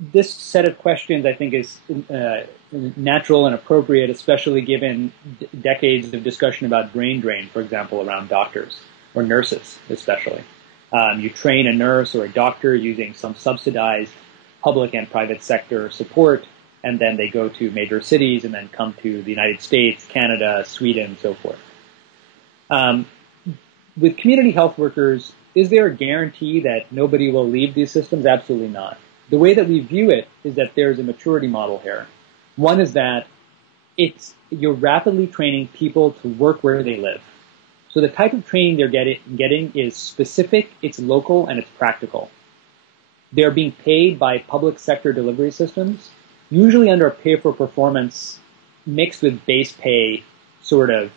this set of questions, I think, is natural and appropriate, especially given decades of discussion about brain drain, for example, around doctors or nurses, especially. You train a nurse or a doctor using some subsidized public and private sector support, and then they go to major cities and then come to the United States, Canada, Sweden, and so forth. With community health workers, is there a guarantee that nobody will leave these systems? Absolutely not. The way that we view it is that there's a maturity model here. One is that you're rapidly training people to work where they live. So the type of training they're getting is specific, it's local, and it's practical. They're being paid by public sector delivery systems, usually under a pay-for-performance mixed with base pay sort of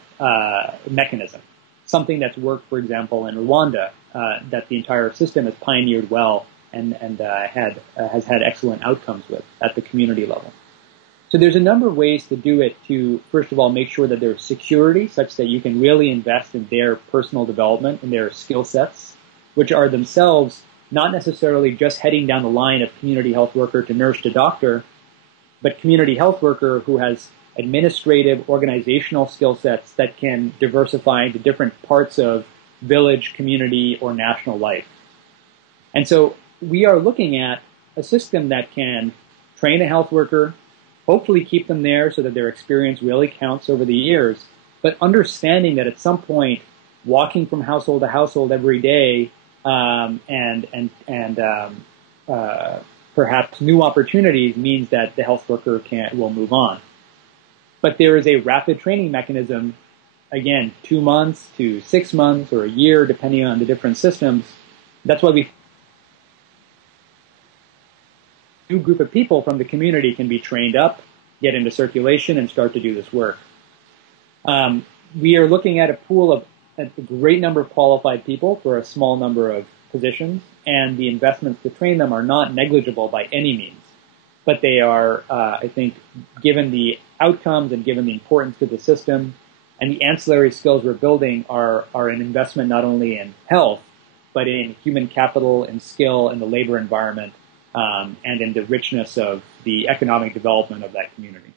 mechanism. Something that's worked, for example, in Rwanda, that the entire system has pioneered well and has had excellent outcomes with at the community level. So there's a number of ways to do it to, first of all, make sure that there's security such that you can really invest in their personal development and their skill sets, which are themselves not necessarily just heading down the line of community health worker to nurse to doctor, but community health worker who has administrative, organizational skill sets that can diversify into different parts of village, community, or national life. And so we are looking at a system that can train a health worker, hopefully keep them there so that their experience really counts over the years, but understanding that at some point, walking from household to household every day perhaps new opportunities means that the health worker will move on. But there is a rapid training mechanism, again, 2 months to 6 months or a year, depending on the different systems. That's why new group of people from the community can be trained up, get into circulation, and start to do this work. We are looking at a pool of a great number of qualified people for a small number of positions, and the investments to train them are not negligible by any means. But they are, I think, given the outcomes and given the importance to the system and the ancillary skills we're building are an investment not only in health, but in human capital and skill and the labor environment and in the richness of the economic development of that community.